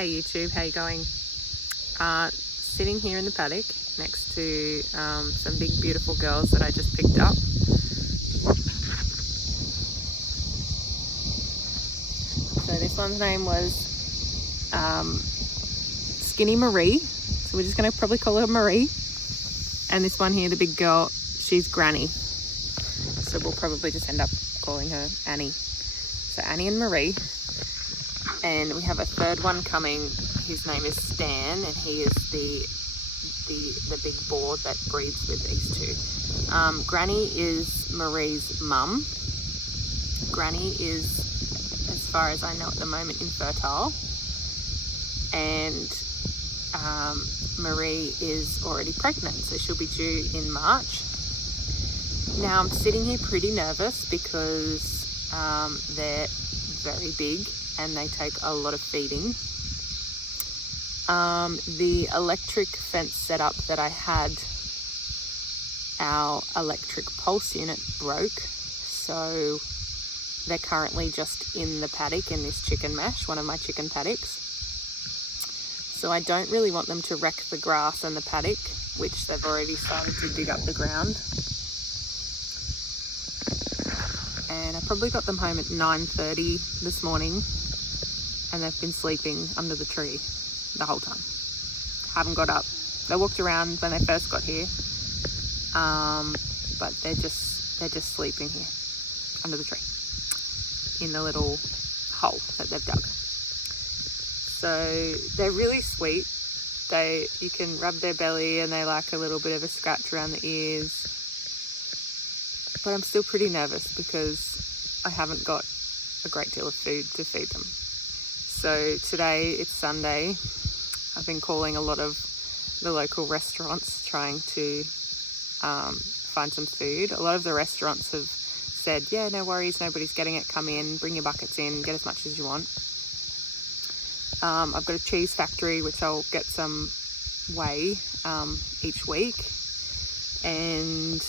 Hey YouTube, how you going? Sitting here in the paddock next to some big beautiful girls that I just picked up. So this one's name was Skinny Marie, so we're just going to probably call her Marie. And this one here, the big girl, she's Granny, so we'll probably just end up calling her Annie. So Annie and Marie. And we have a third one coming. His name is Stan, and he is the big boar that breeds with these two. Granny is Marie's mum. Granny is, as far as I know at the moment, infertile, and Marie is already pregnant, so she'll be due in March. Now I'm sitting here pretty nervous because they're very big and they take a lot of feeding. The electric fence setup that I had, our electric pulse unit broke, so they're currently just in the paddock in this chicken mesh, one of my chicken paddocks. So I don't really want them to wreck the grass and the paddock, which they've already started to dig up the ground. And I probably got them home at 9:30 this morning, and they've been sleeping under the tree the whole time. Haven't got up. They walked around when they first got here, but they're just sleeping here under the tree in the little hole that they've dug. So they're really sweet. You can rub their belly and they like a little bit of a scratch around the ears. But I'm still pretty nervous because I haven't got a great deal of food to feed them. So today, it's Sunday. I've been calling a lot of the local restaurants trying to find some food. A lot of the restaurants have said, yeah, no worries, nobody's getting it, come in, bring your buckets in, get as much as you want. I've got a cheese factory which I'll get some whey each week, and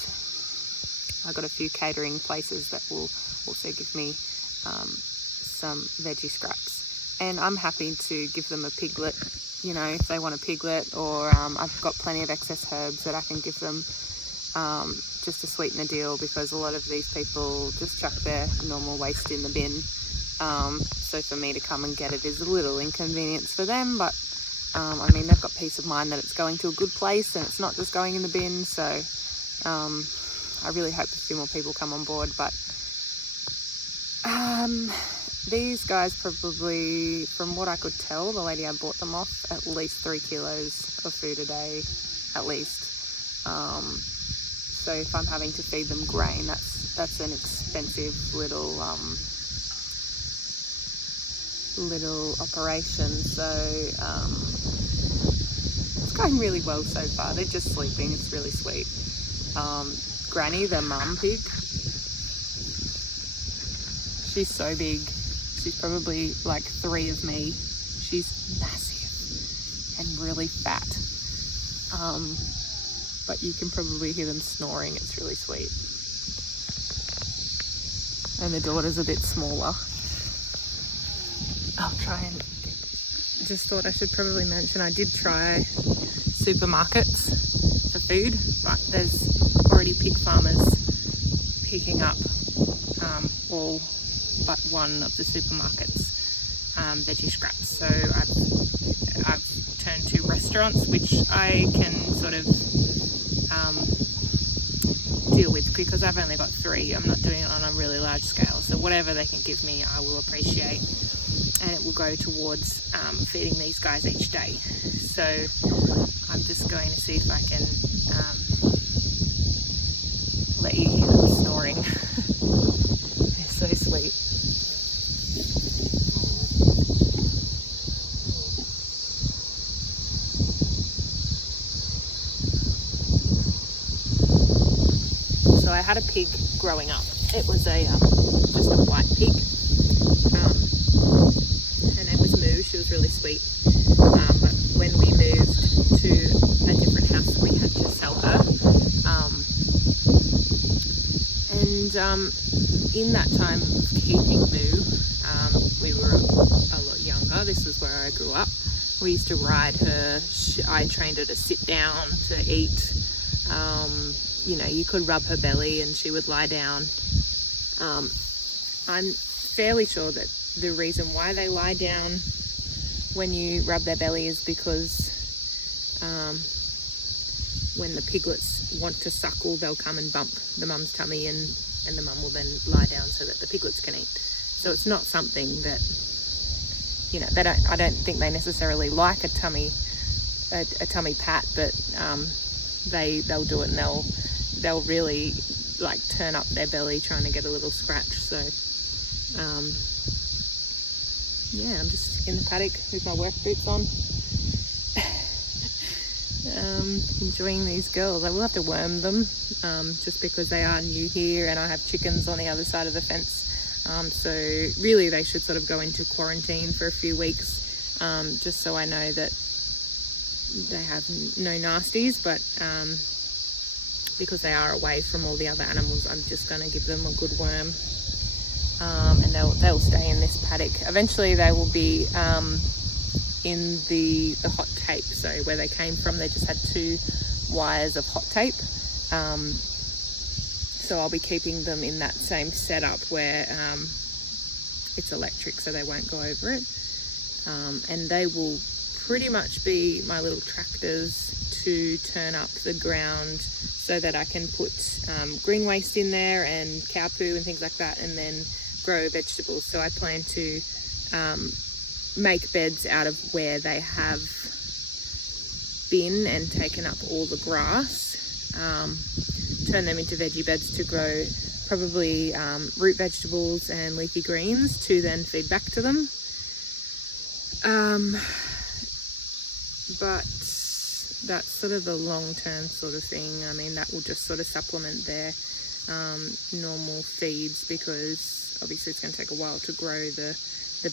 I've got a few catering places that will also give me some veggie scraps. And I'm happy to give them a piglet, you know, if they want a piglet, or I've got plenty of excess herbs that I can give them just to sweeten the deal, because a lot of these people just chuck their normal waste in the bin. So for me to come and get it is a little inconvenience for them, but I mean, they've got peace of mind that it's going to a good place and it's not just going in the bin. So I really hope a few more people come on board. But these guys probably, from what I could tell, the lady I bought them off, at least 3 kilos of food a day, at least. So if I'm having to feed them grain, that's an expensive little operation. So it's going really well so far. They're just sleeping. It's really sweet. Granny, the mum pig, she's so big. She's probably like 3 of me. She's massive and really fat. But you can probably hear them snoring. It's really sweet. And the daughter's a bit smaller. I'll try and just thought I should probably mention I did try supermarkets for food, but there's already pig farmers picking up all but one of the supermarkets veggie scraps. So I've turned to restaurants, which I can sort of deal with because I've only got 3. I'm not doing it on a really large scale, so whatever they can give me I will appreciate, and it will go towards feeding these guys each day. So I'm just going to see if I can let you hear them snoring. They're so sweet. So I had a pig growing up. It was just a white pig. Her name was Moo. She was really sweet. But when we moved to a different house, we had to sell her. And in that time of keeping Moo, we were a lot younger. This was where I grew up. We used to ride her. I trained her to sit down to eat. You know, you could rub her belly and she would lie down. I'm fairly sure that the reason why they lie down when you rub their belly is because when the piglets want to suckle, they'll come and bump the mum's tummy, and the mum will then lie down so that the piglets can eat. So it's not something that, you know, I don't think they necessarily like a tummy pat, but they'll do it, and they'll really like turn up their belly trying to get a little scratch. So yeah, I'm just in the paddock with my work boots on. Enjoying these girls. I will have to worm them just because they are new here, and I have chickens on the other side of the fence. So really they should sort of go into quarantine for a few weeks, just so I know that they have no nasties, but because they are away from all the other animals, I'm just going to give them a good worm, and they'll stay in this paddock. Eventually they will be in the hot tape. So where they came from, they just had 2 wires of hot tape. So I'll be keeping them in that same setup where it's electric, so they won't go over it. And they will pretty much be my little tractors to turn up the ground so that I can put green waste in there and cow poo and things like that, and then grow vegetables. So I plan to make beds out of where they have been and taken up all the grass, turn them into veggie beds to grow probably root vegetables and leafy greens to then feed back to them. But that's sort of the long-term sort of thing. I mean, that will just sort of supplement their normal feeds, because obviously it's going to take a while to grow the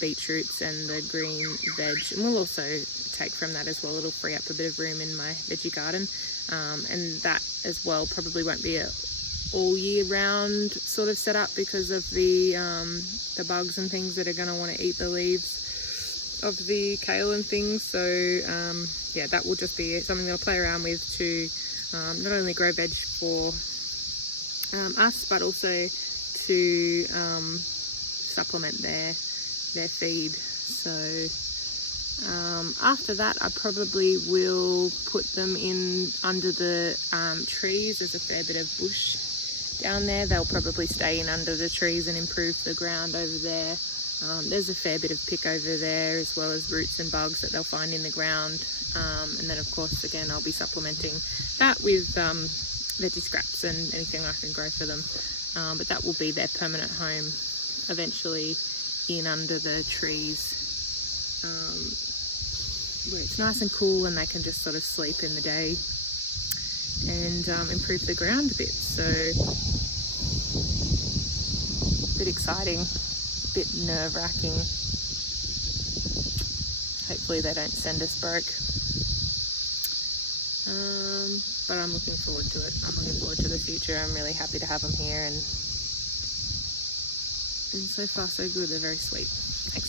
beetroots and the green veg, and we'll also take from that as well. It'll free up a bit of room in my veggie garden, and that as well probably won't be a all year round sort of setup because of the bugs and things that are going to want to eat the leaves of the kale and things. So yeah, that will just be something that I'll play around with to not only grow veg for us, but also to supplement their feed. So after that, I probably will put them in under the trees. There's a fair bit of bush down there. They'll probably stay in under the trees and improve the ground over there. There's a fair bit of pick over there, as well as roots and bugs that they'll find in the ground. And then of course, again, I'll be supplementing that with veggie scraps and anything I can grow for them. But that will be their permanent home eventually, in under the trees, where it's nice and cool and they can just sort of sleep in the day and improve the ground a bit. So a bit exciting, a bit nerve-wracking. Hopefully they don't send us broke, but I'm looking forward to it. I'm looking forward to the future. I'm really happy to have them here, and so far so good. They're very sweet. Thanks.